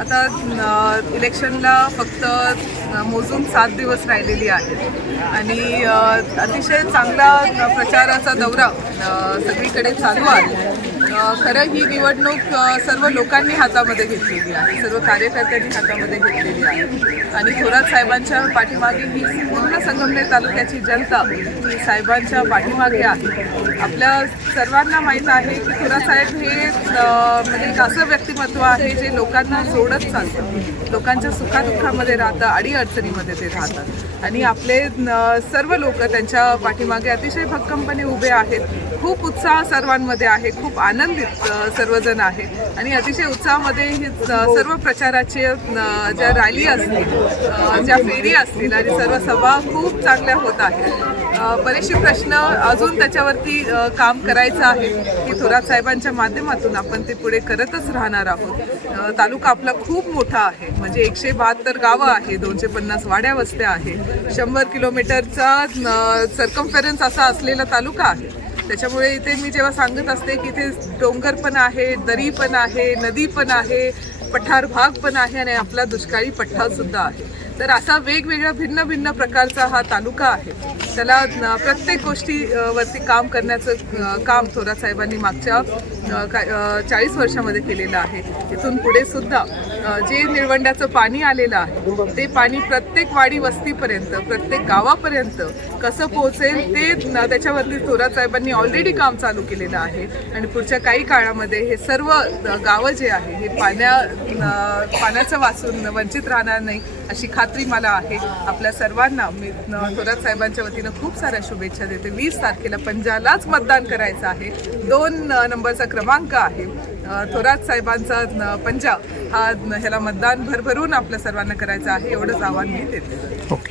आता इलेक्शनला फक्त मोजून सात दिवस राहिलेली आहेत. आणि अतिशय चांगला प्रचाराचा दौरा सगळीकडे चालू आहे. खरं ही निवडणूक सर्व लोकांनी हातामध्ये घेतलेली आहे. सर्व कार्यकर्त्यांनी हातामध्ये घेतलेली आहे. आणि थोरात साहेबांच्या पाठीमागे ही पूर्ण संगमनेर तालुक्याची जनता ही साहेबांच्या पाठीमागे आहे. आपल्या सर्वांना माहीत आहे की थोरात साहेब हे म्हणजे एक असं व्यक्तिमत्व आहे जे लोकांना जोडत चालतं. लोकांच्या सुखादुःखामध्ये राहतं अडीअडचणीमध्ये ते राहतात. आणि आपले सर्व लोक त्यांच्या पाठीमागे अतिशय भक्कमपणे उभे आहेत. खूप उत्साह सर्वांमध्ये आहे खूप आनंदित सर्वजण आहेत आणि अतिशय उत्साहामध्ये ही सर्व प्रचाराचे ज्या रॅली असतील ज्या फेरी असतील आणि सर्व सभा खूप चांगल्या होत आहेत. बरेचसे प्रश्न अजून त्याच्यावरती काम करायचं आहे की थोरात साहेबांच्या माध्यमातून आपण ते पुढे करतच राहणार आहोत. तालुका आपला खूप मोठा आहे. म्हणजे एकशे बहात्तर गावं आहे दोनशे पन्नास वाड्या वस्त्या आहे शंभर किलोमीटरचा सरकमफेरन्स असा असलेला तालुका आहे. त्याच्यामुळे इथे मी जेव्हा सांगत असते की इथे डोंगर पण आहे दरी पण आहे नदी पण आहे पठार भाग पण आहे आणि आपला दुष्काळी पट्टा सुद्धा आहे. तर असा वेगवेगळ्या भिन्न भिन्न प्रकारचा हा तालुका आहे. त्याला प्रत्येक गोष्टी वरती काम करण्याचं काम थोरात साहेबांनी मागच्या काय- चाळीस वर्षामध्ये केलेलं आहे. इथून पुढे सुद्धा जे निळवंड्याचं पाणी आलेलं आहे ते पाणी प्रत्येक वाडी वस्तीपर्यंत प्रत्येक गावापर्यंत कसं पोहोचेल ते त्याच्यावरती थोरात साहेबांनी ऑलरेडी काम चालू केलेलं आहे. आणि पुढच्या काही काळामध्ये हे सर्व गावं जे आहे हे पाण्या पाण्याचं वाचून वंचित राहणार नाही अशी खात्री मला आहे. आपल्या सर्वांना मी थोरात साहेबांच्या वतीनं खूप साऱ्या शुभेच्छा देते. वीस तारखेला पंजालाच मतदान करायचं आहे. दोन नंबरचा क्रमांक आहे. थोरात साहेबांचा न- पंजा हा ह्याला मतदान भरभरून आपल्या सर्वांना करायचं आहे एवढंच आव्हान मी देते. ओके